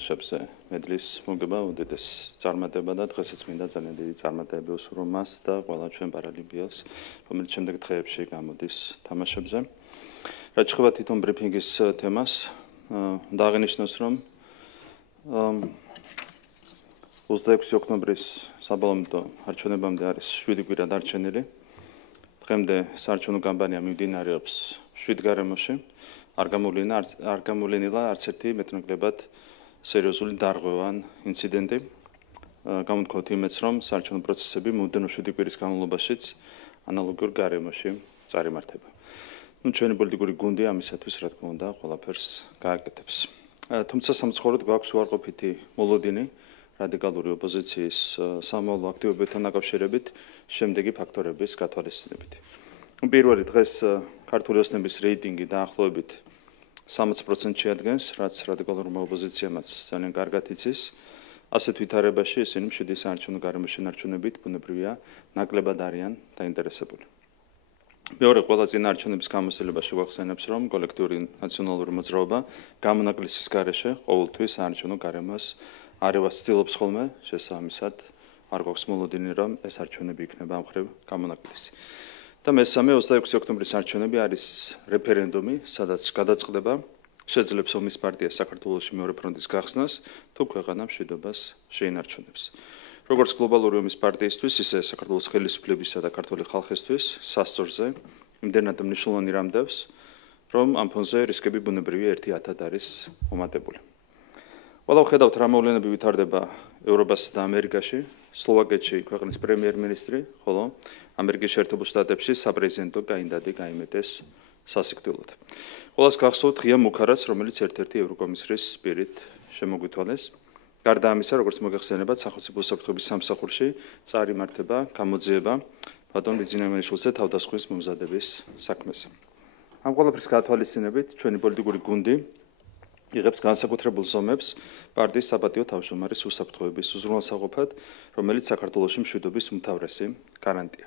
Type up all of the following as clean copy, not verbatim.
შებზე მედლის მოგება უდიდეს წარმატება და დღესაც მინდა ძალიან დიდი წარმატებები უსურვო მას და ყველა ჩვენ პარალიმპიელს, რომელიც შემდეგ დღეებში გამოდის თამაშებზე. რაც შეეხება თვითონ ბრიფინგის თემას, უნდა აღინიშნოს, რომ 26 ოქტომბრის საბოლოო არჩევნებამდე არის 7 კვირა დარჩენილი. დღემდე საარჩევნო კამპანია მიმდინარეობს 7 გარემოში. არ გამოვლენილა არც ერთი მეტნაკლებად სერიოზული დარღვევა ან ინციდენტი. Გამოვთქვათ იმედს, რომ საარჩევნო პროცესები მომდევნო 7 კვირის განმავლობაშიც ანალოგიურ გარემოში წარიმართება. ჩვენი პოლიტიკური გუნდი ამისათვის, რა თქმა უნდა, ყველაფერს გააკეთებს. თუმცა სამწუხაროდ გვაქვს უარყოფითი მოლოდინი რადიკალური ოპოზიციის სამოვალო აქტივობებთან დაკავშირებით შემდეგი ფაქტორების გათვალისწინებით. პირველი დღეს ქართული ოცნების რეიტინგი დაახლოებით 60% შეადგენს, რაც რადიკალურმა ოპოზიციამაც ძალიან კარგად იცის. ასეთ ვითარებაში ისინი მშვიდი საარჩევნო გარემოს შენარჩუნებით ბუნებრივია ნაკლებად არიან დაინტერესებული. მეორე ყველა წინაარჩევნების გამოცდილებაში გვახსენებს, რომ კოლექტიური ნაციონალური მოძრაობა გამონაკლისის გარეშე ყოველთვის საარჩევნო გარემოს არევას ცდილობს ხოლმე, შესაბამისად არ გვაქვს მოლოდინი, რომ ეს არჩევნები იქნება ამ მხრივ გამონაკლისი. და მესამე 26 ოქტომბრის არჩევნები არის რეფერენდუმი, სადაც გადაწყდება შეძლებს ომის პარტია საქართველოში მეორე ფრონტის გახსნას, თუ ქვეყანა მშვიდობას შეინარჩუნებს. როგორც გლობალური ომის პარტიისთვის, ისე საქართველოს ხელისუფლებისა და ქართული ხალხისთვის სასწორზე იმდენად მნიშვნელოვანი რამდევს, რომ ამ ფონზე რისკები ბუნებრივია ერთი ათად არის მომატებული. ყველა ვხედავთ რა მოვლენები ვითარდება ევროპასა და ამერიკაში. სლოვაკეთში ქვეყნის პრემიერ-მინისტრი, ხოლო ამერიკის შეერთებულ შტატებში საპრეზიდენტო კანდიდატი გაიმეტეს სასიკვდილოდ. ყველას გახსოვთ ღია მუქარას, რომელიც ერთ-ერთი ევროკომისრის პირით შემოგვითვალეს. გარდა ამისა, როგორც მოგეხსენებათ, სახელმწიფო უსაფრთხოების სამსახურში წარიმართება გამოძიება ბატონ ბიძინაიაშვილზე თავდასხმის მომზადების საქმეზე. ამ ყველაფრის გათვალისწინებით ჩვენი პოლიტიკური გუნდი იღებს განსაკუთრებულ ზომებს პარტიის საპატიო თავმჯდომარის უსაფრთხოების უზრუნველსაყოფად, რომელიც საქართველოში მშვიდობის უმთავრესი გარანტია.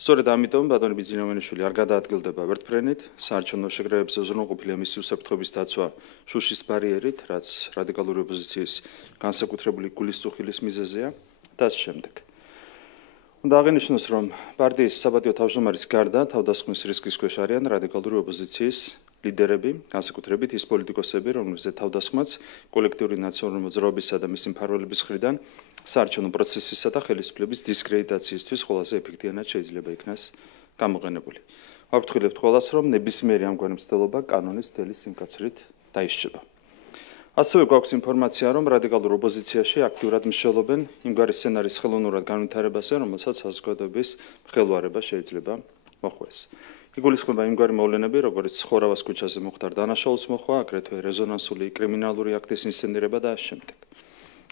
სწორედ ამიტომ ბატონი ბიძინაიაშვილი არ გადაადგილდება ვერტფრენით, საარჩევნო შეკრებებზე უზრუნველყოფილია მისი უსაფრთხოების დაცვა შუშის ბარიერით, რაც რადიკალური ოპოზიციის განსაკუთრებული გულისწუხილის მიზეზია და ამ შემდეგ. უნდა აღინიშნოს, რომ პარტიის საპატიო თავმჯდომარის გარდა თავდასხმის რისკის ქვეშ არიან რადიკალური ოპოზიციის ლიდერები, განსაკუთრებით ის პოლიტიკოსები, რომლებზეც თავდასხმაც კოლექტიური ნაციონალური მოძრაობისა და მისი მფარველების მხრიდან საარჩევნო პროცესისა და ხელისუფლების დისკრედიტაციისთვის ყველაზე ეფექტიანად შეიძლება იქნას გამოყენებული. ვაფრთხილებთ ყველას, რომ ნებისმიერი ამგვარი მცდელობა კანონის მთელი სიმკაცრით დაისჯება. ასევე გვაქვს ინფორმაცია, რომ რადიკალურ ოპოზიციაში აქტიურად მსჯელობენ იმგვარი სცენარის ხელოვნურად განვითარებაზე, რომელსაც საზოგადოების მხელვარება შეიძლება მოხვდეს. იგულისხმება იმგვარი მოვლენები, როგორც ხორავას ქუჩაზე მოხდარ დანაშაულს მოხვა, აგრეთვე რეზონანსული კრიმინალური აქტის ინსცენირება და ამ შემდეგ.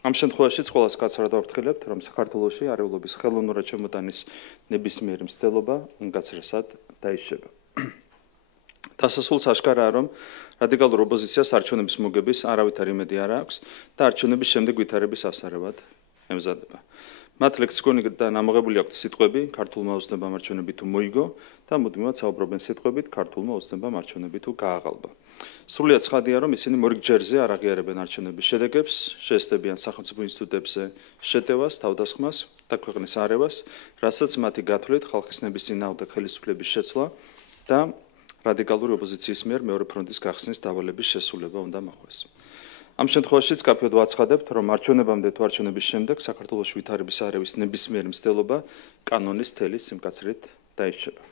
ამ შემთხვევაშიც ყველას კაცრად ვაფრთხილებთ, რომ საქართველოში არეულობის ხელოვნურად შემოტანის ნებისმიერი მცდელობა უმკაცრესად დაისჯება. დასასრულს აღშკარაა, რომ რადიკალურ ოპოზიციას არჩევნების მოგების არავითარი იმედი არ აქვს და არჩევნების შემდეგ ვითარების ასარევად ემზადება. მათ ლექსიკონიდან ამოღებული აქვთ სიტყვები ქართულმა ოცნებამ არჩევნები თუ მოიგო და მუდმივად საუბრობენ სიტყვებით ქართულმა ოცნებამ არჩევნები თუ გააღალბა. სრულიად ცხადია, რომ ისინი მორიგჯერზე არ აღიარებენ არჩევნების შედეგებს, შეესწებიან სახელმწიფო ინსტიტუტებზე შეტევას, თავდასხმას და ქვეყნის არევას, რასაც მათი გათვლით ხალხის ნების წინააღმდეგ ხელისუფლების შეცვლა და რადიკალური ოპოზიციის მიერ მეორე ფრონტის გახსნის დავალების შესრულება უნდა მოხდეს. ამ შემთხვევაშიც კაფეოდ ვაცხადებთ, რომ არჩევნებამდე თუ არჩევნების შემდეგ საქართველოში ვითარების არევის ნებისმიერი მცდელობა კანონის მთელი სიმკაცრით დაისჯება.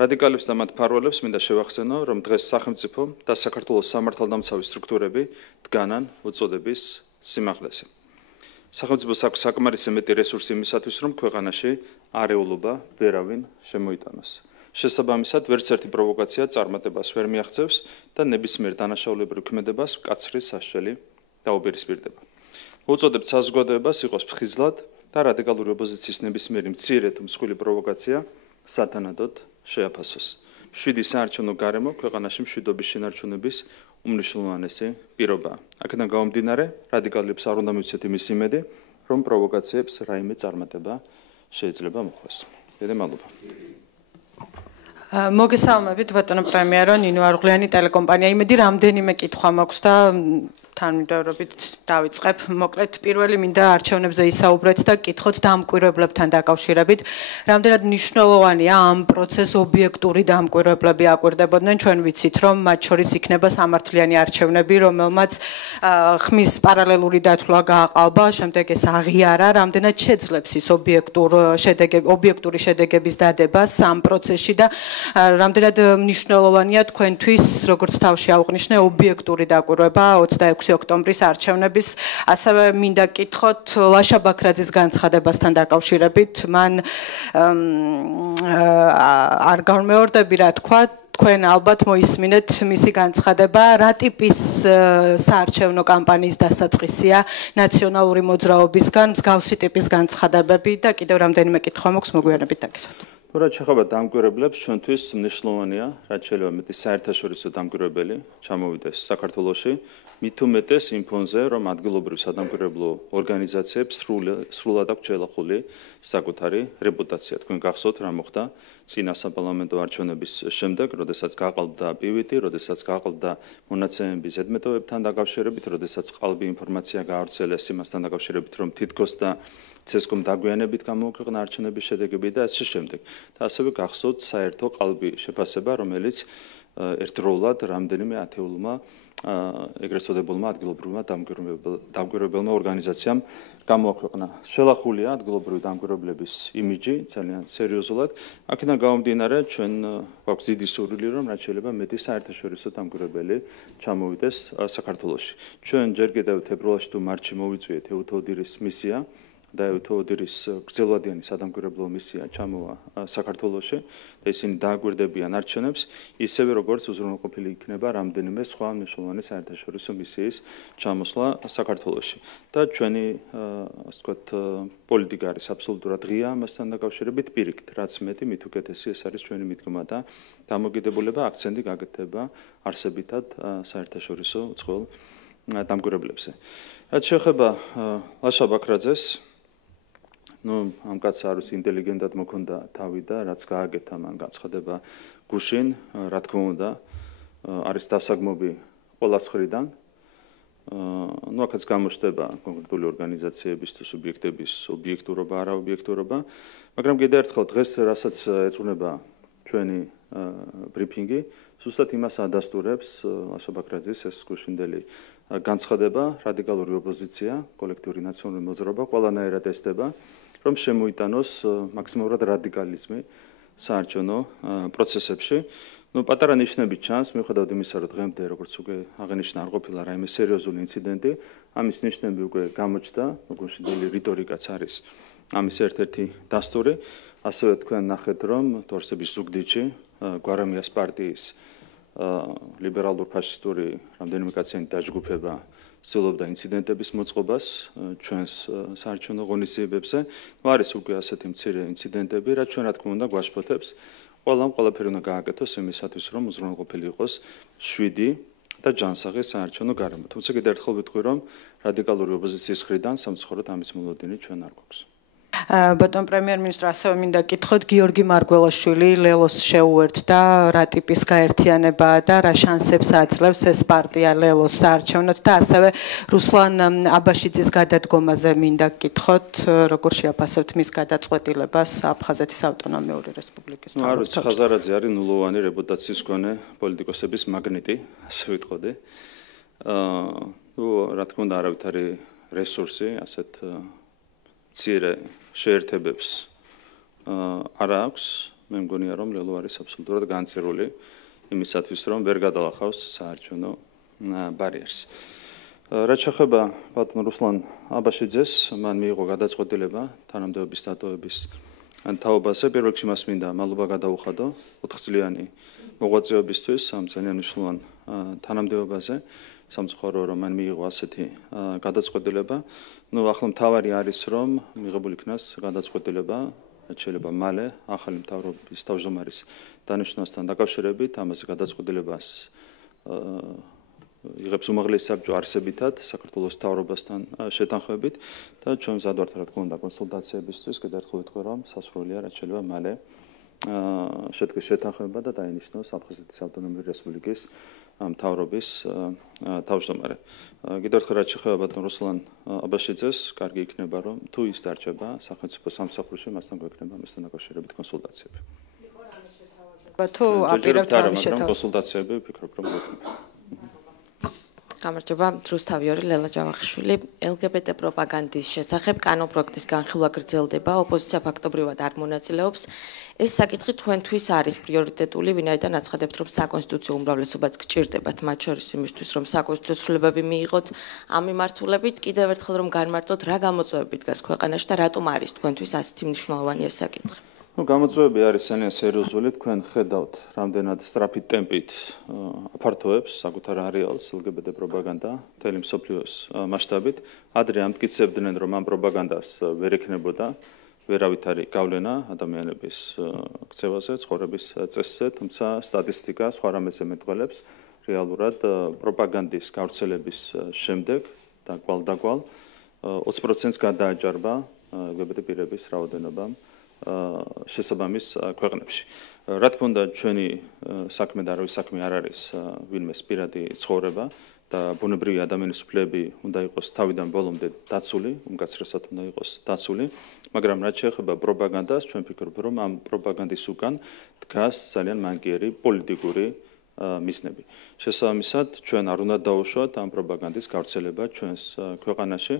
რადიკალებს და მათ მფარველებს მინდა შევახსენო, რომ დღეს სახელმწიფო და საქართველოს სამართალდამცავი სტრუქტურები დგანან უწოდების სიმაღლეზე. სახელმწიფოს აქვს საკმარისი მეტი რესურსი იმისათვის, რომ ქვეყანაში არეულობა ვერავინ შემოიტანოს. შესაბამისად, ვერც ერთი პროვოკაცია წარმატებას ვერ მიაღწევს და ნებისმიერ დანაშაულებრივ ქმედებას მკაცრი სასჯელი დაუპირისპირდება. უწოდებთ საზოგადოებას იყოს ფხიზლად და რადიკალური ოპოზიციის ნებისმიერი მცირე თუ მსხვილი პროვოკაცია სათანადოდ შეაფასოს. მშვიდი საარჩევნო გარემო ქვეყანაში მშვიდობის შენარჩუნების უმნიშვნელოვანესი პირობაა. აქედან გამომდინარე, რადიკალებს არ უნდა მივცეთ იმის იმედი, რომ პროვოკაციებს რაიმე წარმატება შეიძლება მოხდეს. დიდი მადლობა. მოგესალმებით ბატონო პრემიერო ნინო არღლიანი ტელეკომპანია იმედი რამდენიმე კითხვა მაქვს და თანმიმდევრობით დავიწყებ. მოკლედ პირველი მინდა არჩევნებზე ისაუბრეთ და კითხოთ დამკვირვებლებთან დაკავშირებით. Რამდენად მნიშვნელოვანია ამ პროცესს ობიექტური დამკვირვებლები აკვირდებოდნენ. ჩვენ ვიცით, რომ მათ შორის იქნება სამართლიანი არჩევნები, რომელმაც ხმის პარალელური დათვლა გააყალბა, შემდეგ ეს აღიარა, რამდენად შეძლებს ის ობიექტური შედეგების დადებას ამ პროცესში და რამდენად მნიშვნელოვანია თქვენთვის, როგორც თავში აუღნიშნე, ობიექტური დაკვირვება 26 ოქტომბრის არჩევნების, ასევე მინდა კითხოთ ლაშა ბაქრაძის განცხადებასთან დაკავშირებით. მან არ გამეორდები რა თქვა, თქვენ ალბათ მოისმინეთ მისი განცხადება, რა ტიპის საარჩევნო კამპანიის დასაწყისია ნაციონალური მოძრაობისგან, მსგავსი ტიპის განცხადებები და კიდევ რამდენიმე კითხვა მაქვს, მოგვიანებით დაგისვათ. რაც შეეხება დამკვირვებლებს, ჩვენთვის მნიშვნელოვანია, რაც შეიძლება მეტი საერთაშორისო დამკვირვებელი ჩამოვიდეს საქართველოში, მით უმეტეს იმ ფონზე, რომ ადგილობრივ სადამკვირვებლო ორგანიზაციებს სრულად აქვს შეელახული საკუთარი რეპუტაცია. თქვენ გახსოვთ, რა მოხდა წინა საპარლამენტო არჩევნების შემდეგ, როდესაც გაყალბდა პივიტი, როდესაც გაყალბდა მონაცემები ზედმეტოებთან დაკავშირებით, როდესაც ყალბი ინფორმაცია გაავრცელეს იმასთან დაკავშირებით, რომ თითქოს და ცესკომ დაგვიანებით გამოუქვეყნა არჩევნების შედეგები და ასე შემდეგ. და ასევე გახსოვთ საერთო ყალბი შეფასება, რომელიც ერთდროულად რამდენიმე ათეულმა ეგრეთ წოდებულმა ადგილობრივმა დამკვირვებელმა ორგანიზაციამ გამოაქვეყნა. შელახულია ადგილობრივი დამკვირვებლების იმიჯი ძალიან სერიოზულად. აქედან გამომდინარე, ჩვენ გვაქვს დიდი სურვილი, რომ რაც შეიძლება მეტი საერთაშორისო დამკვირვებელი ჩამოვიდეს საქართველოში. ჩვენ ჯერ კიდევ თებერვალში თუ მარტში მოვიწვიეთ ეუთო ოდირის მისია და ეუთო ოდირის გრძელვადიანი სადამკვირვებლო მისია ჩამოვა საქართველოში და ისინი დააკვირდებიან არჩევნებს, ისევე როგორც უზრუნველყოფილი იქნება რამდენიმე სხვა მნიშვნელოვანი საერთაშორისო მისიის ჩამოსვლა საქართველოში. და ჩვენი, ასე ვთქვათ, პოლიტიკა არის აბსოლუტურად ღია ამასთან დაკავშირებით პირიქით, რაც მეტი, მით უკეთესი ეს არის ჩვენი მიდგომა და დამოკიდებულება, აქცენტი გაკეთება არსებითად საერთაშორისო უცხოელ დამკვირვებლებზე. რაც შეეხება ლაშა ბაქრაძეს, ამ კაცს არის ინტელიგენტად მოქონდა თავი და რაც გააკეთა მან განცხადება გუშინ, რა თქმა უნდა, არის დასაგმობი ყველას მხრიდან. აქაც გამოჩნდება კონკრეტული ორგანიზაციების თუ სუბიექტების ობიექტურობა, არაობიექტურობა, მაგრამ კიდევ ერთხელ დღეს რასაც ეწუნება ჩვენი ბრიფინგი, ზუსტად იმას ადასტურებს ლაშა ბაქრაძის ეს გუშინდელი განცხადება, რადიკალური ოპოზიცია, კოლექტიური ნაციონალური მოძრაობა ყველანაირად ესდება, რომ შემოიტანოს მაქსიმალურად რადიკალიზმი საარჩევნო პროცესებში. პატარა ნიშნები ჩანს, მიუხედავად იმისა, რომ დღემდე როგორც უკვე აღენიშნა არ ყოფილა რაიმე სერიოზული ინციდენტი, ამის ნიშნები უკვე გამოჩნდა, გუშინდელი რიტორიკაც არის ამის ერთ-ერთი დასტური. ასევე თქვენ ნახეთ, რომ თორსების ზუგდიდში გვარამიას პარტიის ლიბერალურ-ფაშისტური რამდენიმე კაციანი დაჯგუფება ცდილობდა ინციდენტების მოწყობას ჩვენს საარჩევნო ღონისძიებებზე. არის უკვე ასეთი მცირე ინციდენტები, რაც ჩვენ რა თქმა უნდა გვაშფოთებს. ყველაფერი უნდა გააკეთოს იმისათვის, რომ უზრუნველყოფილი იყოს 7 და ჯანსაღი საარჩევნო გარემო. თუმცა კიდევ ერთხელ ვიტყვი, რომ რადიკალური ოპოზიციის მხრიდან სამწუხაროდ ამის მოლოდინი ჩვენ არ გვაქვს. ბატონ პრემიერ-მინისტრო, ასევე მინდა კითხოთ, გიორგი მარგველაშვილი ლელოს შეუერთდა, რა ტიპის გაერთიანებაა და რა შანსებს აძლევს ეს პარტია ლელოს საარჩევნოდ და ასევე რუსლან აბაშიძის გადადგომაზე მინდა კითხოთ, როგორ შეაფასებთ მის გადაწყვეტილებას აფხაზეთის ავტონომიური რესპუბლიკის არ ვიცი, ხაზარაძე არის ნულოვანი რეპუტაციის მქონე პოლიტიკოსების მაგნიტი, ასე ვიტყოდი. რა თქმა უნდა, არავითარი რესურსი ასეთ მცირე შეერთებებს არ აქვს. მე მგონია, რომ ლელო არის აბსოლუტურად განცირული იმისათვის, რომ ვერ გადალახავს საარჩევნო ბარიერს. რაც შეეხება ბატონ რუსლან აბაშიძეს, მან მიიღო გადაწყვეტილება თანამდებობის დატოვების თაობაზე. პირველ რიგში მას მინდა მადლობა გადაუხადო 4 წლიანი მოღვაწეობისთვის ამ ძალიან მნიშვნელოვან თანამდებობაზე. სამწუხაროა, რომ მან მიიღო ასეთი გადაწყვეტილება. ახლა მთავარი არის, რომ მიღებული იქნას გადაწყვეტილება, შეიძლება მალე ახალი მთავრობის თავმჯდომარის დანიშვნასთან დაკავშირებით, ამაზე გადაწყვეტილებას იღებს უმაღლესი საბჭო არსებითად საქართველოს მთავრობასთან შეთანხმებით და ჩვენ მზად ვართ, რა თქმა უნდა, კონსულტაციებისთვის. კიდევ ერთხელ ვიტყვი, რომ სასურველია, რაც შეიძლება მალე შედგეს შეთანხმება და დაინიშნოს აფხაზეთის ავტონომიური რესპუბლიკის მთავრობის თავმჯდომარე. კიდევ ერთხელ რაც შეეხება ბატონ რუსლან აბაშიძეს, კარგი იქნება რომ თუ ის დარჩება სახელმწიფო სამსახურში, მასთან გვექნება მასთან დაკავშირებით კონსულტაციები. თუ აპირებთ ამის შეთავაზება. კონსულტაციები ვფიქრობ რომ გვექნება. გამარჯობა, რუსთავიორი ლელა ჯავახიშვილი. LGBT პროპაგანდის შესახებ კანონპროექტის განხილვა გრძელდება, ოპოზიცია ფაქტობრივად არ მონაწილეობს. ეს საკითხი თქვენთვის არის პრიორიტეტული, ვინაიდან აცხადებთ, რომ საკონსტიტუციო უმრავლესობაც გჭირდებათ, მათ შორის იმისთვის, რომ საკონსტიტუციო ცვლილებები მიიღოთ ამ მიმართულებით. კიდევ ერთხელ რომ განმარტოთ, რა გამოწვევები დგას ქვეყანაში და რატომ არის თქვენთვის ასეთი მნიშვნელოვანი ეს საკითხი? გამოწვევები არის ძალიან სერიოზული, თქვენ ხედავთ, რამდენად სწრაფი ტემპით აფართოებს საკუთარ არეალს LGBT პროპაგანდა მთელი მსოფლიოს მასშტაბით. ადრე ამტკიცებდნენ, რომ ამ პროპაგანდას ვერ ექნებოდა ვერავითარი გავლენა ადამიანების ქცევაზე, ცხოვრების წესზე, თუმცა სტატისტიკა სხვა რამეზე მეტყველებს, რეალურად პროპაგანდის გავრცელების შემდეგ და კვალდაკვალ 20%-ს გადააჭარბა LGBT პირების რაოდენობა შესაბამის ქვეყნებში. რა თქმა უნდა, ჩვენი საქმე და არავის საქმე არ არის ვინმეს პირადი ცხოვრება და ბუნებრივი ადამიანის უფლებები უნდა იყოს თავიდან ბოლომდე დაცული, უმკაცრესად უნდა იყოს დაცული, მაგრამ რაც შეეხება პროპაგანდას, ჩვენ ვფიქრობ, რომ ამ პროპაგანდის უკან დგას ძალიან მანკიერი პოლიტიკური მიზნები. შესაბამისად, ჩვენ არ უნდა დავუშვათ ამ პროპაგანდის გავრცელება ჩვენს ქვეყანაში.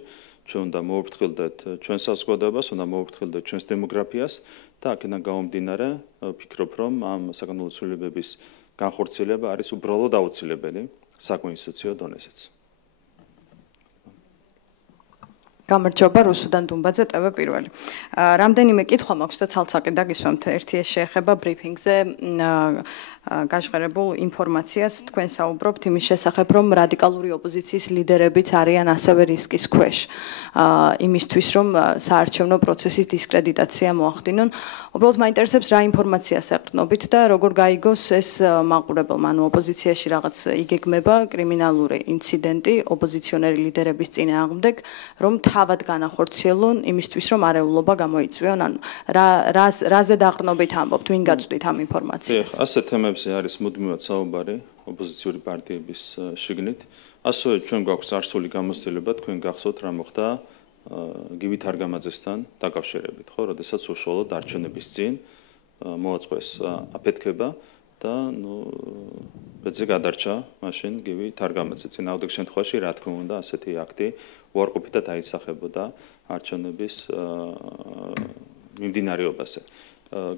ჩვენ უნდა მოუფრთხილდეთ ჩვენს საზოგადოებას, უნდა მოუფრთხილდეთ ჩვენს დემოგრაფიას და აქედან გამომდინარე, ვფიქრობ, რომ ამ საკანონმდებლო ცვლილებების განხორციელება არის უბრალოდ აუცილებელი საკონსტიტუციო დონეზეც. გამარჯობა, რუსუდან დუმბაძე, TV პირველი. რამდენიმე კითხვა მაქვს და ცალ-ცალკე დაგისვამთ. ერთი ეს შეეხება ბრიფინგზე გაჟღერებულ ინფორმაციას. თქვენ საუბრობთ იმის შესახებ, რომ რადიკალური ოპოზიციის ლიდერებიც არიან ასევე რისკის ქვეშ. იმისთვის, რომ საარჩევნო პროცესის დისკრედიტაცია მოახდინონ. უბრალოდ მაინტერესებს რა ინფორმაციას ეყრდნობით და როგორ გაიგოს ეს მაყურებელმა, ანუ ოპოზიციაში რაღაც იგეგმება კრიმინალური ინციდენტი ოპოზიციონერი ლიდერების წინააღმდეგ, რომ თავად განახორციელონ იმისთვის, რომ არეულობა გამოიწვიონ, ანუ რაზე დაყრდნობით ამბობთ, ვინ გაწვდით ამ ინფორმაციას? ასეთ თემებზე არის მუდმივად საუბარი ოპოზიციური პარტიების შიგნით. ასევე ჩვენ გვაქვს წარსული გამოცდილება, თქვენ გახსოვთ რა მოხდა გივით არგამაძესთან დაკავშირებით, ხო, როდესაც უშუალოდ არჩევნების წინ მოაწყვეს აფეთქება და ბედზე გადარჩა მაშინ გივით არგამაძე. წინააღმდეგ შემთხვევაში, რა თქმა უნდა, ასეთი აქტი უარყოფითად აისახებოდა არჩევნების მიმდინარეობაზე.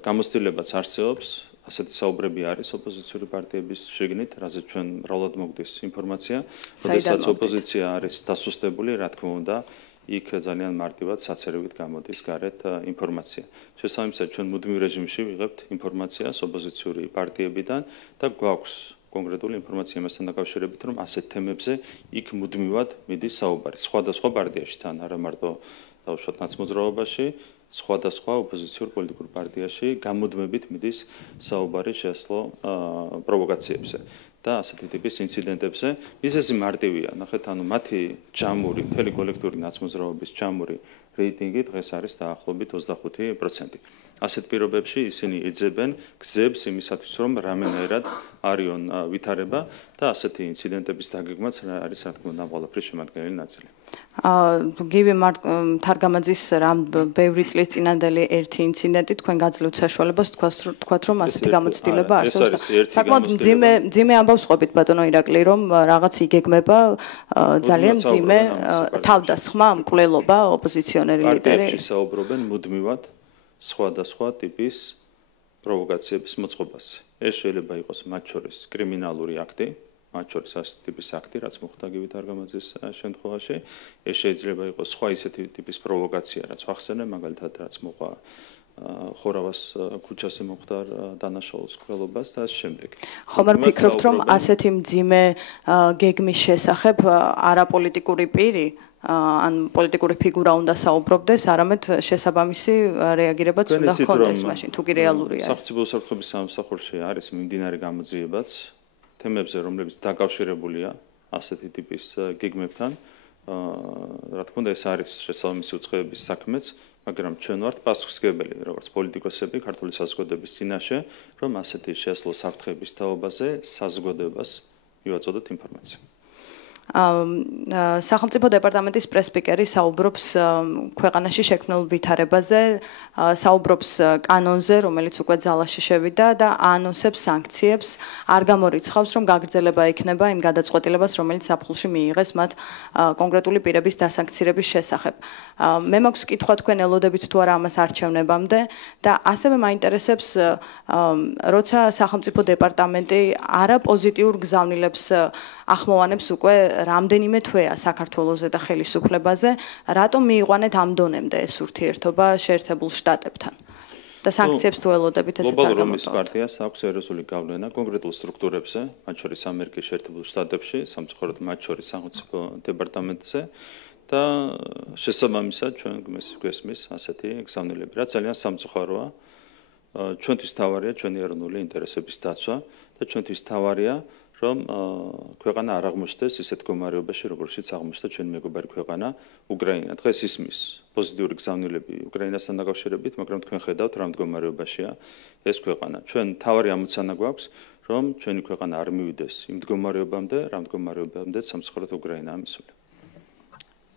გამოცდილებაც არსებობს, ასეთი საუბრები არის ოპოზიციური პარტიების შიგნით, რაზეც ჩვენ მრავლად მოგდის ინფორმაცია, როდესაც ოპოზიცია არის დასუსტებული, რა თქმა უნდა, იქ ძალიან მარტივად საცერებით გამოდის გარეთ ინფორმაცია. შესაბამისად, ჩვენ მუდმივ რეჟიმში ვიღებთ ინფორმაციას ოპოზიციური პარტიებიდან და გვაქვს კონკრეტული ინფორმაცია იმასთან დაკავშირებით, რომ ასეთ თემებზე იქ მუდმივად მიდის საუბარი. სხვადასხვა პარტიაში თან, არა მარტო დავუშვათ ნაცმოძრაობაში, სხვადასხვა ოპოზიციურ პოლიტიკურ პარტიაში გამუდმებით მიდის საუბარი შეასრულო პროვოკაციებზე და ასეთი ტიპის ინციდენტებზე. მიზეზი მარტივია, ნახეთ, ანუ მათი ჯამური, მთელი კოლექტიური ნაცმოძრაობის ჯამური რეიტინგი დღეს არის დაახლოებით 25%. ასეთ პირობებში ისინი ეძებენ გზებს იმისათვის, რომ რამენერად არიონ ვითარება და ასეთი ინციდენტების დაგეგმაც არის, რა თქმა უნდა, ყველაფრის შემადგენელი ნაწილი. გივი თარგამაძის რამ ბევრი წლის წინანდელი ერთი ინციდენტი თქვენ გაძლევთ საშუალებას თქვათ, რომ ასეთი გამოცდილება არსებობს. საკმაოდ მძიმე ამბავს ყვებით ბატონო ირაკლი, რომ რაღაც იგეგმება ძალიან მძიმე თავდასხმა, მკვლელობა ოპოზიციონერი ლიდერი. პარტიებში საუბრობენ მუდმივად სხვადასხვა ტიპის პროვოკაციების მოწყობაზე. ეს შეიძლება იყოს მათ შორის კრიმინალური აქტი, მათ შორის ასეთი ტიპის აქტი, რაც მოხდა გივით არგამაძის შემთხვევაში. ეს შეიძლება იყოს სხვა ისეთი ტიპის პროვოკაცია, რაც ვახსენე, მაგალითად, რაც მოყვა ხორავას ქუჩაზე მომხდარ დანაშაულის მკვლელობას და ამ შემდეგ. ხომ არ ფიქრობთ, რომ ასეთი მძიმე გეგმის შესახებ არაპოლიტიკური პირი ან პოლიტიკური ფიგურა უნდა საუბრობდეს, არამედ შესაბამისი რეაგირებაც უნდა ჰქონდეს მაშინ, თუ კი რეალურია. სახელმწიფო უსაფრთხოების სამსახურში არის მიმდინარე გამოძიებაც თემებზე, რომლებიც დაკავშირებულია ასეთი ტიპის გეგმებთან. რა თქმა უნდა, ეს არის შესაბამისი უწყებების საქმეც, მაგრამ ჩვენ ვართ პასუხისმგებელი, როგორც პოლიტიკოსები, ქართული საზოგადოების წინაშე, რომ ასეთი შეასრულო საფრთხების თაობაზე საზოგადოებას მივაწოდოთ ინფორმაცია. სახელმწიფო დეპარტამენტის პრესპიკერი საუბრობს ქვეყანაში შექმნილ ვითარებაზე, საუბრობს კანონზე, რომელიც უკვე ძალაში შევიდა და აანონსებს სანქციებს, არ გამორიცხავს, რომ გაგრძელება იქნება იმ გადაწყვეტილებას, რომელიც საფულში მიიღეს მათ კონკრეტული პირების დასანქცირების შესახებ. მე მაქვს კითხვა თქვენ ელოდებით თუ არა ამას არჩევნებამდე და ასევე მაინტერესებს, როცა სახელმწიფო დეპარტამენტი არა პოზიტიურ გზავნილებს ახმოვანებს უკვე რამდენიმე თვეა საქართველოზე და ხელისუფლებაზე, რატომ მიიყვანეთ ამ დონემდე ეს ურთიერთობა შეერთებულ შტატებთან? და სანქციებს თუ ელოდებით ესეც არ გლობალურ ომის გამოტოვოთ. პარტიას აქვს სერიოზული გავლენა კონკრეტულ სტრუქტურებზე, მათ შორის ამერიკის შეერთებულ შტატებში, სამწუხაროდ მათ შორის სახელმწიფო დეპარტამენტზე და შესაბამისად ჩვენ გვესმის ასეთი გზავნილები, რაც ძალიან სამწუხაროა. ჩვენთვის თავარია ჩვენი ეროვნული ინტერესების დაცვა და ჩვენთვის თავარია რომ ქვეყანა არ აღმოჩნდეს ისეთ მდგომარეობაში, როგორშიც აღმოჩნდა ჩვენი მეგობარი ქვეყანა უკრაინა. დღეს ისმის პოზიტიური გზავნილები უკრაინასთან დაკავშირებით, მაგრამ თქვენ ხედავთ რა მდგომარეობაშია ეს ქვეყანა. ჩვენ თავარი ამოცანა გვაქვს, რომ ჩვენი ქვეყანა არ მივიდეს იმ მდგომარეობამდე, რა მდგომარეობამდე სამწუხაროდ უკრაინაა მისული.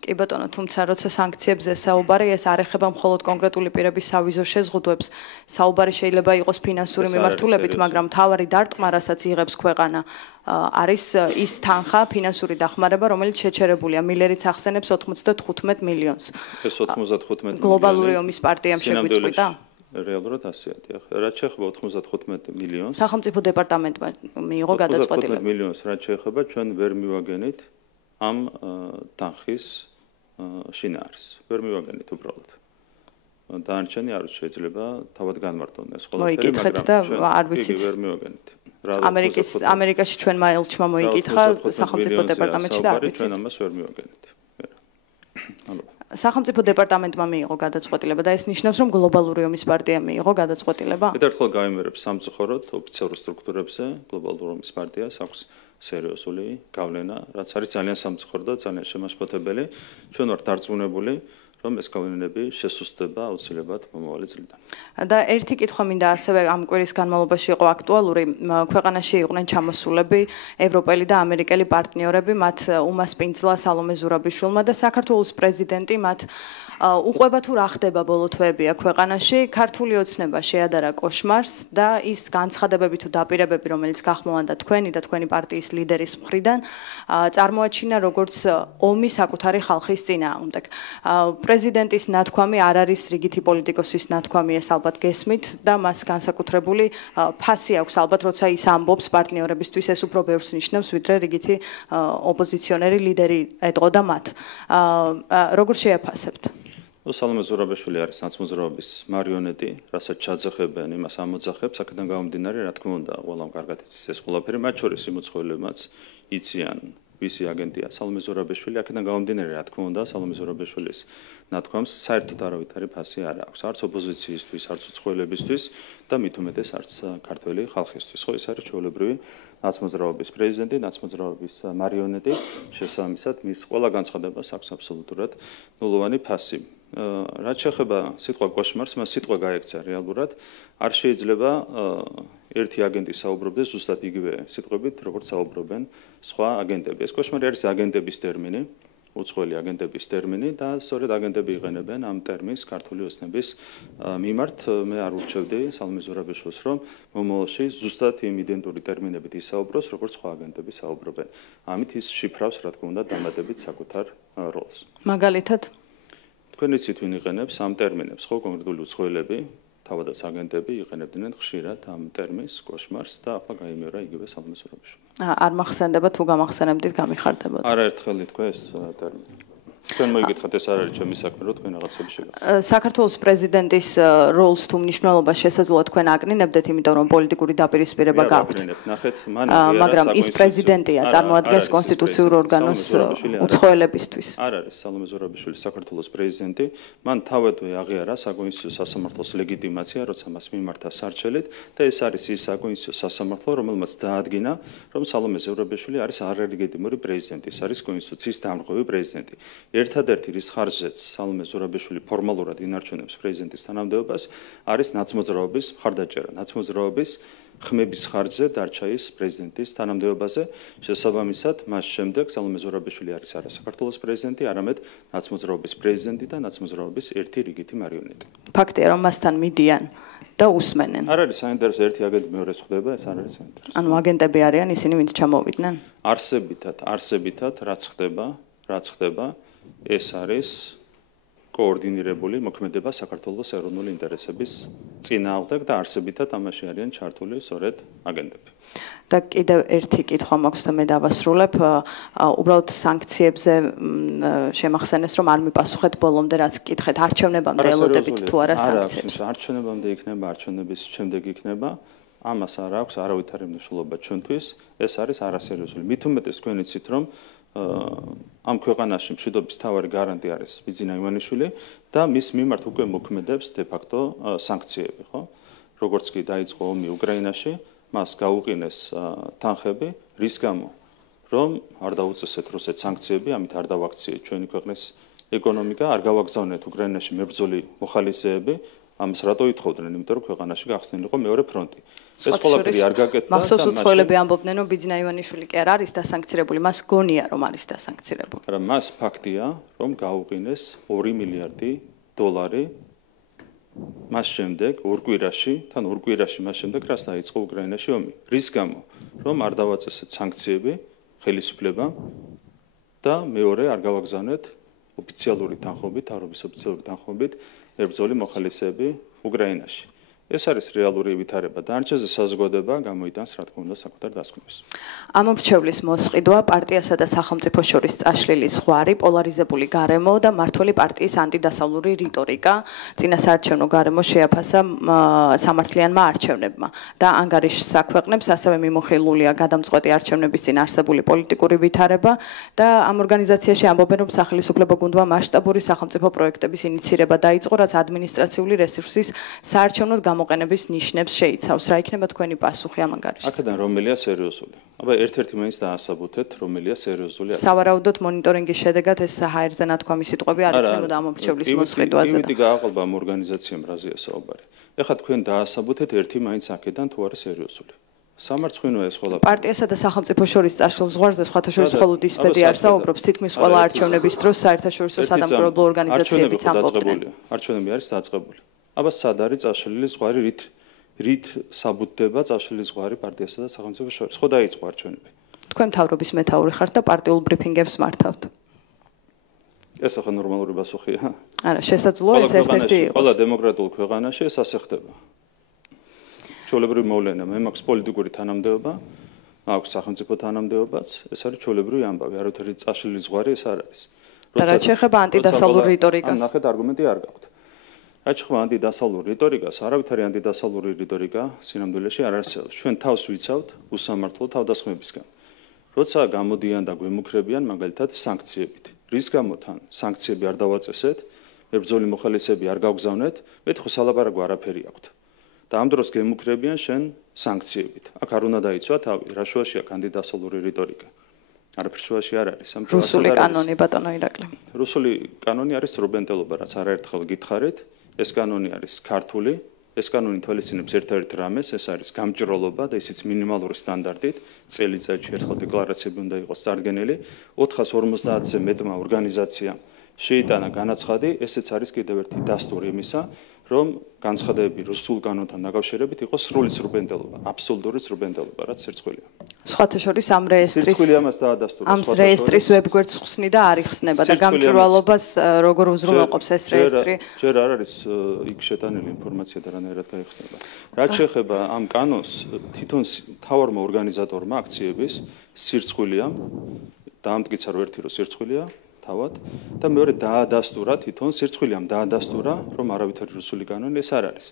კი ბატონო, თუმცა როცა სანქციებზე საუბარი, ეს არ ეხება მხოლოდ კონკრეტული პირების სავიზო შეზღუდვებს. საუბარი შეიძლება იყოს ფინანსური მიმართულებით, მაგრამ მთავარი დარტყმა, რასაც იღებს ქვეყანა, არის ის თანხა, ფინანსური დახმარება, რომელიც შეჩერებულია. მილერიც ახსენებს 95 მილიონს. ეს 95 მილიონი გლობალური ომის პარტიამ შეგვიწყვიტა? რეალურად ასეა. რაც შეეხება 95 მილიონს, სახელმწიფო დეპარტამენტმა მიიღო გადაწყვეტილება. 95 მილიონს რაც შეეხება, ჩვენ ვერ მივაგენით ამ თანხის შინაარს. ვერ მივაგენით უბრალოდ. დანარჩენი არ შეიძლება თავად განმარტონ ეს ყველაფერი, მოიკითხეთ და არ ვიცით. ვიცით. ვერ მივაგენით. ამერიკაში ჩვენმა ელჩმა მოიკითხა სახელმწიფო დეპარტამენტში და არ ვიცით. ჩვენ ამას ვერ მივაგენით. სახელმწიფო დეპარტამენტმა მიიღო გადაწყვეტილება და ეს ნიშნავს, რომ გლობალური ომის პარტიამ მიიღო გადაწყვეტილება? ერთხელ გავიმერებ სამწუხაროდ ოფიციალურ სტრუქტურებზე გლობალური ომის პარტიას აქვს სერიოზული გავლენა, რაც არის ძალიან სამწუხარო და ძალიან შემაშფოთებელი. ჩვენ ვართ დარწმუნებული, რომ ეს გავლენები შესუსტდება აუცილებლად მომავალი წლიდან. და ერთი კითხვა მინდა ასევე ამ კვირის განმავლობაში იყო აქტუალური. ქვეყანაში იყვნენ ჩამოსულები ევროპელი და ამერიკელი პარტნიორები, მათ უმასპინძლა სალომე ზურაბიშვილმა და საქართველოს პრეზიდენტი მათ უყვება თუ რა ხდება ბოლო თვეებია ქვეყანაში. ქართული ოცნება შეადარა კოშმარს და ის განცხადებები თუ დაპირებები, რომელიც გახმოვანდა თქვენი და თქვენი პარტიის ლიდერის მხრიდან, წარმოაჩინა როგორც ომი საკუთარი ხალხის წინააღმდეგ. პრეზიდენტის ნათქვამი არ არის რიგითი პოლიტიკოსის ნათქვამი, ეს ალბათ გესმით და მას განსაკუთრებული ფასი აქვს ალბათ, როცა ის ამბობს პარტნიორებისთვის, ეს უფრო ბევრს ნიშნავს, ვიდრე რიგითი ოპოზიციონერი ლიდერი ეტყოდა მათ. როგორ შეაფასებთ? სალომე ზურაბიშვილი არის ნაცმოძრაობის მარიონეტი, რასაც ჩაძახებენ, იმას ამოძახებს, აქედან გამომდინარე, რა თქმა უნდა, ყველამ კარგად იცის ეს ყველაფერი, მათ შორის იმოწყვილებმაც იციან ვისი აგენტია სალომე ზურაბიშვილი, აქედან გამომდინარე, რა თქმა უნდა, სალომე ზურაბიშვილის ნათქვამს საერთოდ არავითარი ფასი არ აქვს, არც ოპოზიციისთვის, არც უცხოელებისთვის და მით უმეტეს არც ქართველი ხალხისთვის. ხო, ეს არის ჩვეულებრივი ნაცმოძრაობის პრეზიდენტი, ნაცმოძრაობის მარიონეტი, შესაბამისად, მის ყველა განცხადებას აქვს აბსოლუტურად ნულოვანი ფასი. რაც შეეხება სიტყვა კოშმარს, მას სიტყვა გაექცა რეალურად, არ შეიძლება ერთი აგენტი საუბრობდეს ზუსტად იგივე სიტყვებით, როგორც საუბრობენ სხვა აგენტები. ეს კოშმარი არის აგენტების ტერმინი, უცხოელი აგენტების ტერმინი და სწორედ აგენტები იყენებენ ამ ტერმინს ქართული ოცნების მიმართ. მე არ ურჩევდი სალომე ზურაბიშვილს, რომ მომავალში ზუსტად იმ იდენტური ტერმინებით ისაუბროს, როგორც სხვა აგენტები საუბრობენ. ამით ის შიფრავს, რა თქმა უნდა, დამატებით საკუთარ როლს. მაგალითად თქვენ იცით ვინ იყენებს ამ ტერმინებს, ხო, კონკრეტული უცხოელები, თავადაც აგენტები იყენებდნენ ხშირად ამ ტერმინს, კოშმარს და ახლა გაიმეორა იგივე სალომე ზურაბიშვილი. არ მახსენდება თუ გამახსენებდით გამიხარდებოდა. არაერთხელ ითქვა ეს ტერმინი. თქვენ მოიგითხათ, ეს არ არის ჩემი საქმე, რომ თქვენ რაღაცები შეგახსენებთ. საქართველოს პრეზიდენტის როლს თუ მნიშვნელობას შესაძლოა თქვენ აკნინებდეთ, იმიტომ რომ პოლიტიკური დაპირისპირება გაქვთ. ნახეთ, მან მაგრამ ის პრეზიდენტია, წარმოადგენს კონსტიტუციურ ორგანოს უცხოელებისთვის. არ არის სალომე ზურაბიშვილი საქართველოს პრეზიდენტი, მან თავადვე აღიარა საკონსტიტუციო სასამართლოს ლეგიტიმაცია, როცა მას მიმართა სარჩელით და ეს არის ის საკონსტიტუციო სასამართლო, რომელმაც დაადგინა, რომ სალომე ზურაბიშვილი არის არალეგიტიმური პრეზიდენტი, ის არის კონსტიტუციის დამრღვევი პრეზიდენტი. ერთადერთი რის ხარჯზეც სალომე ზურაბიშვილი ფორმალურად ინარჩუნებს პრეზიდენტის თანამდებობას, არის ნაცმოძრაობის მხარდაჭერა, ნაცმოძრაობის ხმების ხარჯზე დარჩა ის პრეზიდენტის თანამდებობაზე. შესაბამისად, მას შემდეგ სალომე ზურაბიშვილი არის არა საქართველოს პრეზიდენტი, არამედ ნაცმოძრაობის პრეზიდენტი და ნაცმოძრაობის ერთი რიგითი მარიონეტი. ფაქტია, რომ მასთან მიდიან და usmenen. არ არის საინტერესო ერთი აგენტი მეორეს ხვდება, ეს არ არის საინტერესო. ანუ აგენტები არიან ისინი, ვინც ჩამოვიდნენ? არსებითად, რაც ხდება, ეს არის კოორდინირებული მოქმედება საქართველოს ეროვნული ინტერესების წინააღმდეგ და არსებითად ამაში არიან ჩართული სწორედ აგენტები. და კიდევ ერთი კითხვა მაქვს და მე დავასრულებ. უბრალოდ სანქციებზე შემახსენეს, რომ არ მიპასუხეთ ბოლომდე, რაც კითხეთ, არჩევნებამდე ელოდებით თუ არა სანქციებს. არჩევნებამდე იქნება, არჩევნების შემდეგ იქნება. ამას არ აქვს არავითარი მნიშვნელობა ჩვენთვის. ეს არის არასერიოზული. მით უმეტეს თქვენ იცით, რომ ამ ქვეყანაში მშვიდობის მთავარი გარანტი არის ბიძინა ივანიშვილი და მის მიმართ უკვე მოქმედებს de facto სანქციები, ხო? როგორც კი დაიწყო ომი უკრაინაში, მას გაუყინეს თანხები, რის გამო, რომ არ დაუწესეთ რუსეთს სანქციები, ამით არ დავაქციეთ ჩვენი ქვეყნის ეკონომიკა, არ გავაგზავნეთ უკრაინაში მებრძოლი მოხალისეები, ამას რატო ითხოვდნენ? იმიტომ რომ ქვეყანაში გახსნილიყო მეორე ფრონტი. ეს ყველაფერი არ გაკეთდა და მახსოვს უცხოელები ამბობდნენ, რომ ბიძინა ივანიშვილი კი არ არის დასანქცირებული, მას გონია რომ არის დასანქცირებული. მაგრამ მას ფაქტია, რომ გაუყინეს 2 მილიარდი დოლარი მას შემდეგ ორ კვირაში მას შემდეგ რაც დაიწყო უკრაინაში ომი. რის გამო, რომ არ დავაწესეთ სანქციები ხელისუფლებამ და მეორე არ გავაგზავნეთ ოფიციალური თანხმობით, თავრობის ოფიციალური თანხმობით მებრძოლი მოხალისეები უკრაინაში. ეს არის რეალური ვითარება. დანარჩენზე საზოგადოება გამოიტანს რა თქმა უნდა საკუთარ დასკვნებს. ამ მრჩევლის მოსყიდვა პარტიასა და სახელმწიფო შორის წაშლილი ზღვარი, პოლარიზებული გარემო და მმართველი პარტიის ანტიდასავლური რიტორიკა წინასაარჩევნო გარემო შეაფასა სამართლიანმა არჩევნებმა და ანგარიშს აქვეყნებს, ასევე მიმოხილულია გადამწყვეტი არჩევნების წინ არსებული პოლიტიკური ვითარება და ამ ორგანიზაციაში ამბობენ, რომ სახელმწიფო გუნდმა მასშტაბური სახელმწიფო პროექტების ინიცირება დაიწყო, რაც ადმინისტრაციული რესურსის საარჩევნოდ გამოყენების ნიშნებს შეიცავს. რა იქნება თქვენი პასუხი ამ ანგარიშზე? აქედან რომელია სერიოზული? აბა ერთ-ერთი მაინც დაასაბუთეთ, რომელია სერიოზული. სავარაუდოდ მონიტორინგის შედეგად ეს საჰაერზე ნათქვამი სიტყვები არ იქნებოდა ამ მრჩევლის მოსყიდვაზე. იმითი გააყალბა ამ ორგანიზაციამ რაზეა საუბარი. ეხლა თქვენ დაასაბუთეთ ერთი მაინც აქედან თუ არა სერიოზული. სამარცხვინოა ეს ყველაფერი. პარტიასა და სახელმწიფო შორის წაშლილ ზღვარზე სხვათა შორის მხოლოდ ის ფედი არ საუბრობს, თითქმის ყველა არჩევნების დროს საერთაშორისო სადამკვირვებლო ორგანიზაციებიც ამბობდნენ. არჩევნები არის დაწყებული. აბა სად არის წაშლილი ზღვარი, რით საბუთდება წაშლილი ზღვარი პარტიასა და სახელმწიფო შორის? ხო დაიწყო არჩევნები. თქვენ მთავრობის მეთაური ხართ და პარტიულ ბრიფინგებს მართავთ. ეს ახლა ნორმალური პასუხია? არა, შესაძლოა ეს ერთ-ერთი იყოს. ყველა დემოკრატიულ ქვეყანაში ეს ასე ხდება. ჩვეულებრივი მოვლენა, მე მაქვს პოლიტიკური თანამდებობა, მაქვს სახელმწიფო თანამდებობაც, ეს არის ჩვეულებრივი ამბავი, არავითარი წაშლილი ზღვარი ეს არ არის. და რაც შეეხება ანტიდასავლურ რიტორიკას. ნახეთ, არგუმენტი არ გაქვთ. რაც შეეხება ანტიდასავლურ რიტორიკას, არავითარი ანტიდასავლური რიტორიკა სინამდვილეში არ არსებობს. ჩვენ თავს ვიცავთ უსამართლო თავდასხმებისგან. როცა გამოდიან და გვემუქრებიან მაგალითად სანქციებით. რის გამო თან სანქციები არ დავაწესეთ, მებრძოლი მოხალისეები არ გავგზავნეთ, მეთქი ხო სალაპარაკო არაფერი აქვთ. და ამ დროს გემუქრებიან შენ სანქციებით. აქ არ უნდა დაიცვა თავი, რა შუაში აქვს ანტიდასავლური რიტორიკა. არაფერ შუაში არ არის. რუსული კანონი ბატონო ირაკლი. რუსული კანონი არის სრუბენტელობა, რაც არაერთხელ გითხარით. ეს კანონი არის ქართული, ეს კანონი თვალისწინებს ერთ-ერთ რამეს, ეს არის გამჭრელობა და ისიც მინიმალური სტანდარტით, წელიწადში ერთხელ დეკლარაციები უნდა იყოს წარდგენილი, 450-ზე მეტმა ორგანიზაციამ შეიტანა განაცხადი, ესეც არის კიდევ ერთი დასტური იმისა, რომ განცხადები რუსულ კანონთან დაკავშირებით იყოს სრული სრუბენტელობა, აბსოლუტური სრუბენტელობა, რაც სირცხვილია. სხვათა შორის ამ რეესტრის ვებგვერდს ხსნი და არ იხსნება და გამჭვირვალობას როგორ უზრუნველყოფს ეს რეესტრი? ჯერ არ არის იქ შეტანილი ინფორმაცია და რანაირად გაიხსნება. რაც შეეხება ამ კანონს, თვითონ მთავარმა ორგანიზატორმა აქციების სირცხვილია, დაამტკიცა რომ ერთი რო სირცხვილია თავად და მეორე დაადასტურა თვითონ სირცხვილიამ დაადასტურა რომ არავითარი რუსული კანონი ეს არ არის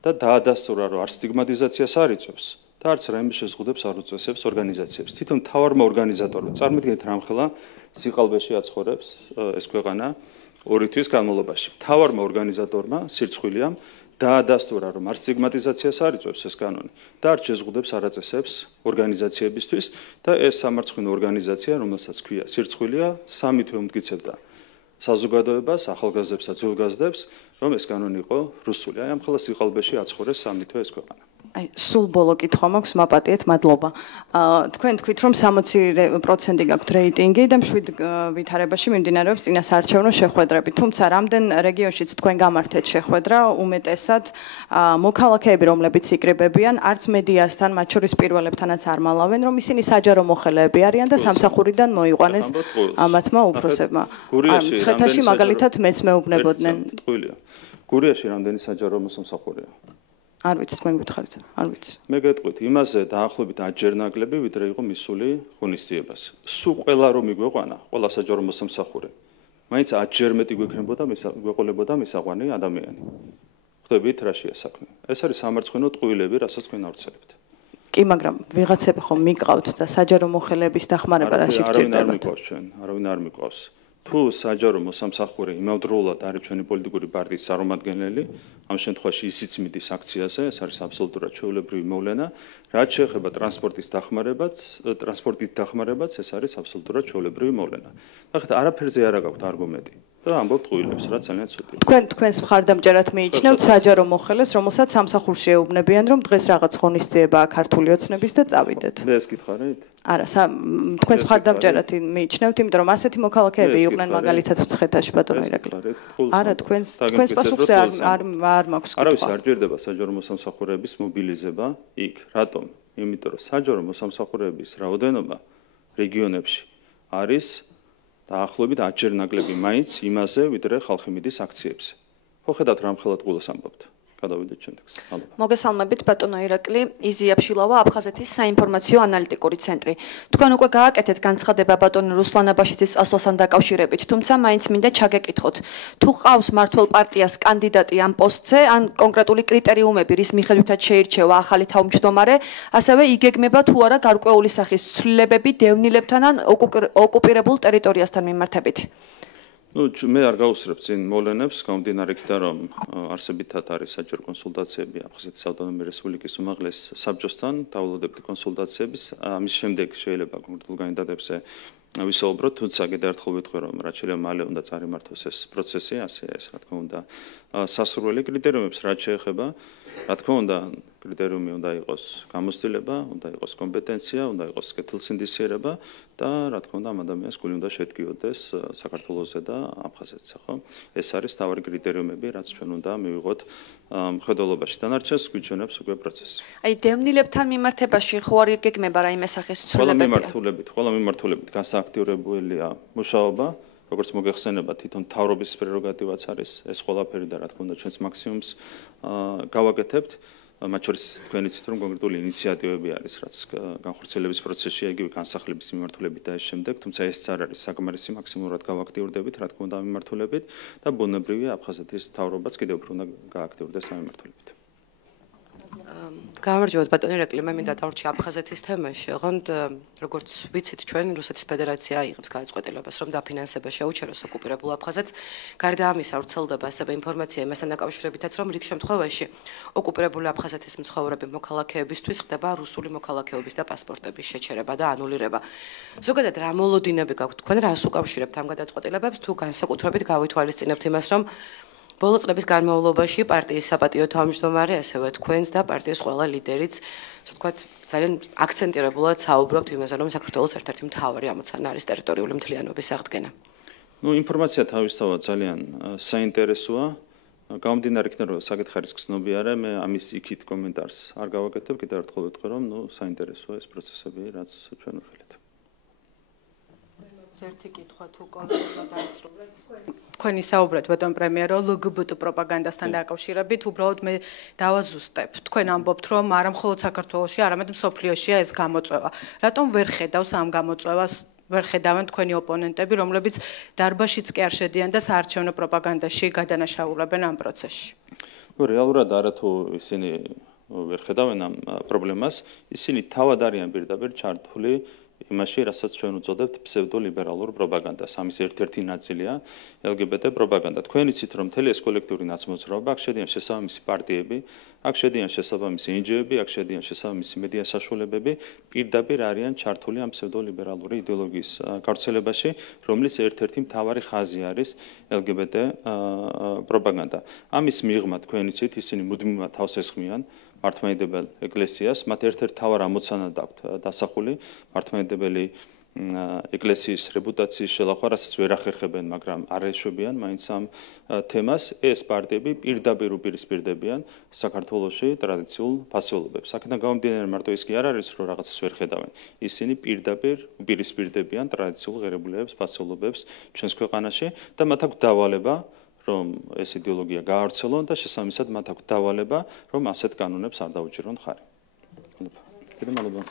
და დაადასტურა რომ არ სტიგმატიზაციას არ იწევს და არც რაიმე შეზღუდებს არ უწესებს ორგანიზაციებს. თვითონ მთავარმა ორგანიზატორმა წარმოიდგინეთ რამხელა სიყალბეში აცხოვრებს ეს ქვეყანა 2 თვის განმავლობაში. მთავარმა ორგანიზატორმა სირცხვილიამ დაადასტურა რომ არ სტიგმატიზაციას არ იწევს ეს კანონი და არ შეზღუდებს არ აწესებს ორგანიზაციებისთვის და ეს სამარცხვინო ორგანიზაცია რომელსაც ქვია სირცხვილია 3 თვე უმტკიცებდა საზოგადოებას, ახალგაზრდებსა, ძველგაზრდებს, რომ ეს კანონი იყო რუსული. აი ამ ხელა სიყალბეში აცხოვრეს 3 თვე ეს ქვეყანა. სულ ბოლო კითხვა მაქვს, მაპატიეთ, მადლობა. თქვენ თქვით, რომ 60% გაქვთ რეიტინგი და 7 ვითარებაში მიმდინარეობს წინასაარჩევნო შეხვედრები. თუმცა რამდენ რეგიონშიც თქვენ გამართეთ შეხვედრა, უმეტესად მოქალაქეები, რომლებიც იკრიბებიან, არც მედიასთან, მათ შორის პირველებთანაც არ მალავენ, რომ ისინი საჯარო მოხელეები არიან და სამსახურიდან მოიყვანეს ამათმა უფროსებმა. მცხეთაში მაგალითად მეც მეუბნებოდნენ. გურიაში რამდენი საჯარო მოსამსახურეა? არ ვიცი, თქვენ გითხარით, არ ვიცი. მე გეტყვით, იმაზე დაახლოებით 10 ჯერ ნაკლები, ვიდრე იყო მისული ღონისძიებას. სულ ყველა რომ მიგვეყვანა, ყველა საჯარო მოსამსახურე. მაინც 10 ჯერ მეტი გვეყოლებოდა მისაყვანი ადამიანი. ხვდებით რა შეასაქმე. ეს არის სამარცხვინო ტყუილები, რასაც თქვენ ავრცელებთ. კი, მაგრამ ვიღაცები ხომ მიყავთ და საჯარო მოხელეების დახმარება რა შეგჭირდებათ? არავინ არ მიყვავს. თუ საჯარო მოსამსახურე იმავდროულად არის ჩვენი პოლიტიკური პარტიის წარმომადგენელი, ამ შემთხვევაში ისიც მიდის აქციაზე, ეს არის აბსოლუტურად ჩვეულებრივი მოვლენა. რაც შეეხება ტრანსპორტით დახმარებაც, ეს არის აბსოლუტურად ჩვეულებრივი მოვლენა. ნახეთ, არაფერზე არ გაქვთ არგუმენტი და ამბობთ ტყუილებს, რაც ძალიან ცუდია. თქვენს მხარდამჭერად მიიჩნევთ საჯარო მოხელეს, რომელსაც სამსახურში ეუბნებიან, რომ დღეს რაღაც ღონისძიებაა ქართული ოცნების და წავიდეთ. მე ეს გითხარით? არა, თქვენს მხარდამჭერად მიიჩნევთ, იმიტომ რომ ასეთი მოქალაქეები იყვნენ მაგალითად მცხეთაში ბატონო ირაკლი. არა, თქვენს პასუხზე არ მაქვს კითხვა. არავის არ ჭირდება საჯარო მოსამსახურეების მობილიზება იქ. რატომ? იმიტომ რომ საჯარო მოსამსახურეების რაოდენობა რეგიონებში არის დაახლოებით 10 ჯერ ნაკლები მაინც იმაზე, ვიდრე ხალხი მიდის აქციებზე. ხო ხედავთ რა მხოლოდ ყულას ამბობთ. გადავიდეთ შემდეგს. მოგესალმებით ბატონო ირაკლი, იზია ფშილავა, აფხაზეთის საინფორმაციო ანალიტიკური ცენტრი. თქვენ უკვე გააკეთეთ განცხადება ბატონო რუსლან აბაშიძის წასვლასთან დაკავშირებით, თუმცა მაინც მინდა ჩაგეკითხოთ. თუ ყავს მართლ პარტიას კანდიდატი ამ პოსტზე, ან კონკრეტული კრიტერიუმები, რის მიხედვითაც შეირჩევა ახალი თავმჯდომარე, ასევე იგეგმება თუ არა გარკვეული სახის ცვლილებები დევნილებთან ან ოკუპირებულ ტერიტორიასთან მიმართებით. მე არ გავუსწრებ წინ მოვლენებს, გამომდინარე იქიდან, რომ არსებითად არის საჯარო კონსულტაციები აფხაზეთის ავტონომიური რესპუბლიკის უმაღლეს საბჭოსთან, დავალოდებითი კონსულტაციების, ამის შემდეგ შეიძლება კონკრეტულ კანდიდატებზე ვისაუბროთ, თუმცა კიდევ ერთხელ ვიტყვი, რომ რაც შეიძლება მალე უნდა წარიმართოს ეს პროცესი, ასე ეს რა თქმა უნდა, სასურველი კრიტერიუმებს რაც შეეხება, რა თქმა უნდა, კრიტერიუმი უნდა იყოს გამოცდილება, უნდა იყოს კომპეტენცია, უნდა იყოს კეთილსინდისიერება და რა თქმა უნდა, ამ ადამიანს გული უნდა შედგიოდეს საქართველოსზე და აფხაზეთზე, ხო? ეს არის თავარი კრიტერიუმები, რაც ჩვენ უნდა მივიღოთ მხედველობაში. დანარჩენს გვიჩვენებს უკვე პროცესი. აი, დევნილებთან მიმართებაში ხო არ იგეგმება რაიმე სახის ცვლილებები? ყველა მიმართულებით გასააქტიურებელია მუშაობა. როგორც მოგეხსენება, თვითონ მთავრობის პრეროგატივაც არის ეს ყველაფერი და რა თქმა უნდა ჩვენს მაქსიმუმს გავაკეთებთ. მათ შორის თქვენ იცით, რომ კონკრეტული ინიციატივები არის, რაც განხორციელების პროცესშია, იგივე განსახლების მიმართულებით და ეს შემდეგ, თუმცა ეს არ არის საკმარისი, მაქსიმალურად გავაქტიურდებით, რა თქმა უნდა, ამ მიმართულებით და ბუნებრივია აფხაზეთის მთავრობაც კიდევ უფრო უნდა გააქტიურდეს ამ მიმართულებით. გამარჯობათ ბატონო ირაკლი, მე მინდა დავრჩი აფხაზეთის თემაში. ოღონდ როგორც ვიცით, ჩვენ რუსეთის ფედერაცია იღებს გადაწყვეტილებას, რომ დაფინანსება შეუჩეროს ოკუპირებულ აფხაზეთს. გარდა ამისა, ვრცელდება ასევე ინფორმაცია იმასთან დაკავშირებითაც, რომ რიგ შემთხვევაში ოკუპირებული აფხაზეთის მცხოვრები მოქალაქეებისთვის ხდება რუსული მოქალაქეობის და პასპორტების შეჩერება და ანულირება. ზოგადად რა მოლოდინები გაქვთ თქვენ, რას უკავშირებთ ამ გადაწყვეტილებებს, თუ განსაკუთრებით გავითვალისწინებთ იმას, რომ ბოლო წლების განმავლობაში პარტიის საპატიო თავმჯდომარე, ასევე თქვენს და პარტიის ყველა ლიდერიც, ასე ვთქვათ, ძალიან აქცენტირებულად საუბრობთ იმაზე, რომ საქართველოს ერთ-ერთი მთავარი ამოცანა არის ტერიტორიული მთლიანობის აღდგენა. ინფორმაცია თავისთავად ძალიან საინტერესოა. გამომდინარე იქიდან, რომ საკითხი არის გრძნობიარე, მე ამის იქით კომენტარს არ გავაკეთებ, კიდევ ერთხელ ვიტყვი, რომ საინტერესოა ეს პროცესები, რაც ჩვენ ვხილეთ. ერთი კითხვა თუ კონკრეტულად დაასრულეს თქვენ ისაუბრეთ ბატონ პრემიერო LGBT პროპაგანდასთან დაკავშირებით, უბრალოდ მე დავაზუსტებ. თქვენ ამბობთ, რომ არა მხოლოდ საქართველოში, არამედ მსოფლიოშია ეს გამოწვევა. რატომ ვერ ხედავს ამ გამოწვევას ვერ ხედავენ თქვენი ოპონენტები, რომლებიც დარბაშიც კი არ შედიან და საარჩევნო პროპაგანდაში გადანაშაულებენ ამ პროცესში? რეალურად არათუ ისინი ვერ ხედავენ ამ პრობლემას, ისინი თავად არიან პირდაპირ ჩართული იმაში, რასაც ჩვენ უწოდებთ ფსევდოლიბერალურ პროპაგანდას. ამის ერთ-ერთი ნაწილია LGBT პროპაგანდა. თქვენ იცით, რომ მთელი ეს კოლექტიური ნაცმოძრაობა, აქ შედიან შესაბამისი პარტიები, აქ შედიან შესაბამისი NGO-ები, აქ შედიან შესაბამისი მედია საშუალებები, პირდაპირ არიან ჩართული ამ ფსევდოლიბერალური იდეოლოგიის გავრცელებაში, რომლის ერთ-ერთი მთავარი ხაზი არის LGBT პროპაგანდა. ამის მიღმა თქვენ იცით, ისინი მუდმივად თავს ესხმიან მართლმადიდებელ ეკლესიას, მათ ერთ-ერთ თავარ ამოცანად აქვთ დასახული მართლმადიდებელი ეკლესიის რეპუტაციის შელახვა, რასაც ვერ ახერხებენ, მაგრამ არ ეშვებიან მაინც ამ თემას. ეს პარტიები პირდაპირ უპირისპირდებიან საქართველოში ტრადიციულ ფასეულობებს. აქედან გამომდინარე მარტო ის კი არ არის, რომ რაღაცას ვერ ხედავენ. ისინი პირდაპირ უპირისპირდებიან ტრადიციულ ღირებულებებს, ფასეულობებს ჩვენს ქვეყანაში და მათ აქვს დავალება, რომ ეს იდეოლოგია გაავრცელონ და შესაბამისად მათ აქვს დავალება, რომ ასეთ კანონებს არ დაუჭირონ ხარი. კიდევ მადლობა.